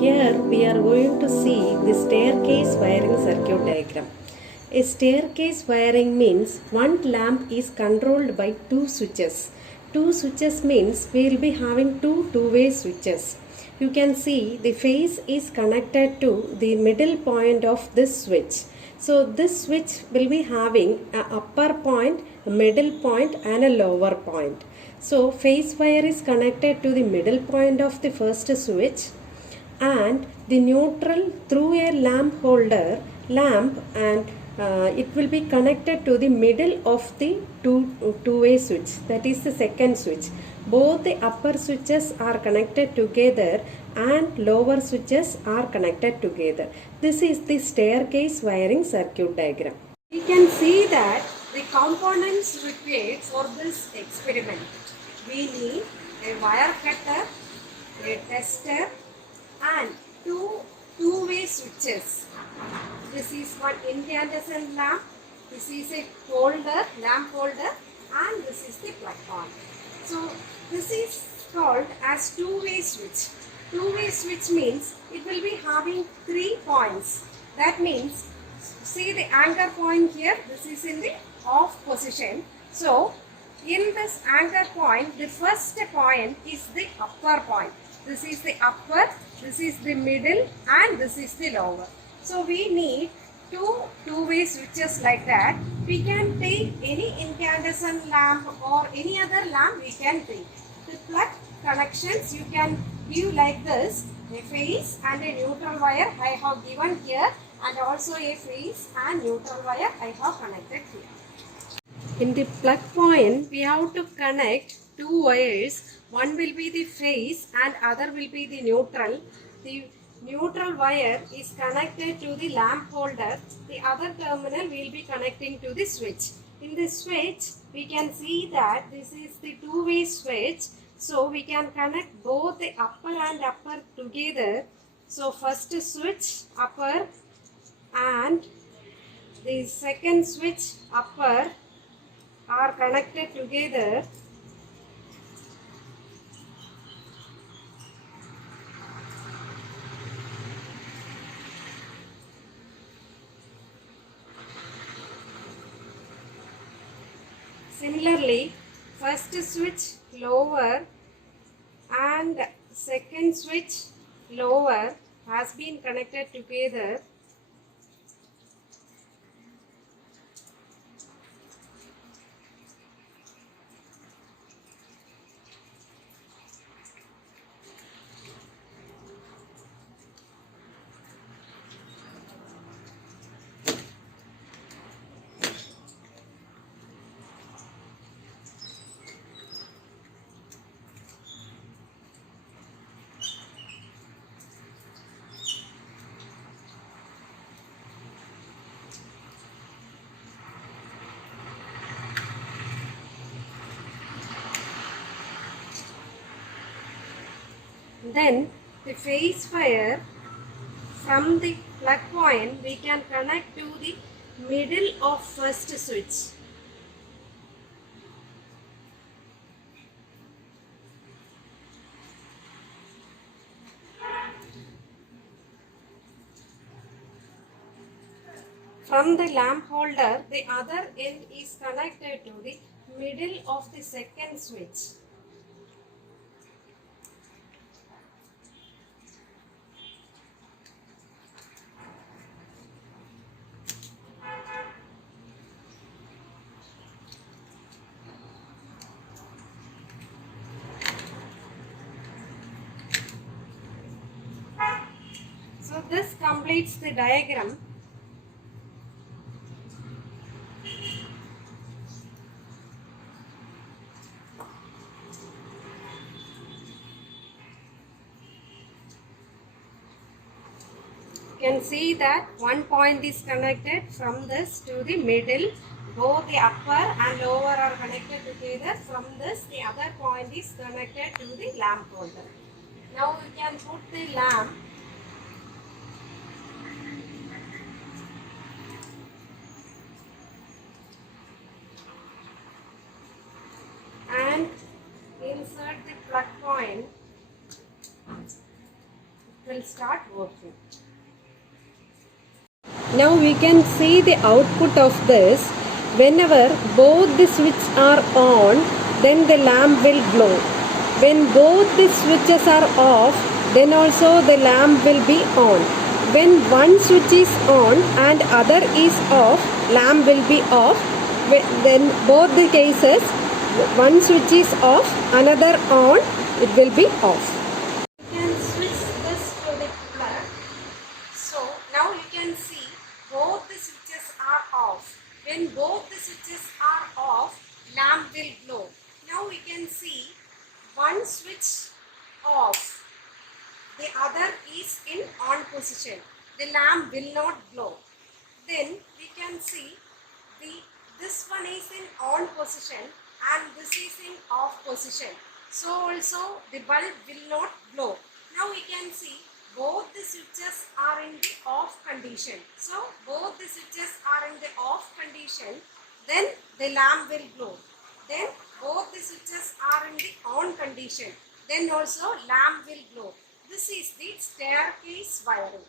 Here we are going to see the staircase wiring circuit diagram. A staircase wiring means one lamp is controlled by two switches. Two switches means we will be having two-way switches. You can see the phase is connected to the middle point of this switch. So this switch will be having an upper point, a middle point and a lower point. So phase wire is connected to the middle point of the first switch and the neutral through a lamp and it will be connected to the middle of the two-way switch, that is the second switch. Both the upper switches are connected together and lower switches are connected together. This is the staircase wiring circuit diagram. We can see that the components required for this experiment. We need a wire cutter, a tester and two-way switches. This is one incandescent lamp, this is a lamp holder and this is the plug point. So this is called as two-way switch. Two-way switch means it will be having 3 points. That means, see the anchor point here, this is in the off position. So in this anchor point, the first point is the upper point. This is the upper, this is the middle and this is the lower. So we need two-way switches like that. We can take any incandescent lamp or any other lamp we can take. The plug connections you can give like this, a phase and a neutral wire I have given here and also a phase and neutral wire I have connected here. In the plug point, we have to connect two wires. One will be the phase and other will be the neutral. The neutral wire is connected to the lamp holder. The other terminal will be connecting to the switch. In the switch, we can see that this is the two-way switch. So we can connect both the upper and upper together. So first switch upper and the second switch upper are connected together. Similarly, first switch lower and second switch lower has been connected together. Then the phase wire from the plug point we can connect to the middle of first switch. From the lamp holder, the other end is connected to the middle of the second switch. So this completes the diagram. You can see that one point is connected from this to the middle. Both the upper and lower are connected together. From this, the other point is connected to the lamp holder. Now you can put the lamp and insert the plug point will start working. Now we can see the output of this. Whenever both the switches are on, then the lamp will glow. When both the switches are off, then also the lamp will be on. When one switch is on and other is off, lamp will be off. Then both the cases, one switch is off, another on, it will be off. You can switch this to the plug. So now you can see both the switches are off. When both the switches are off, lamp will glow. Now we can see one switch off, the other is in on position. The lamp will not glow. Then we can see this one is in on position and this is in off position. So also the bulb will not glow. Now we can see both the switches are in the off condition. So both the switches are in the off condition, then the lamp will glow. Then both the switches are in the on condition, then also lamp will glow. This is the staircase wiring.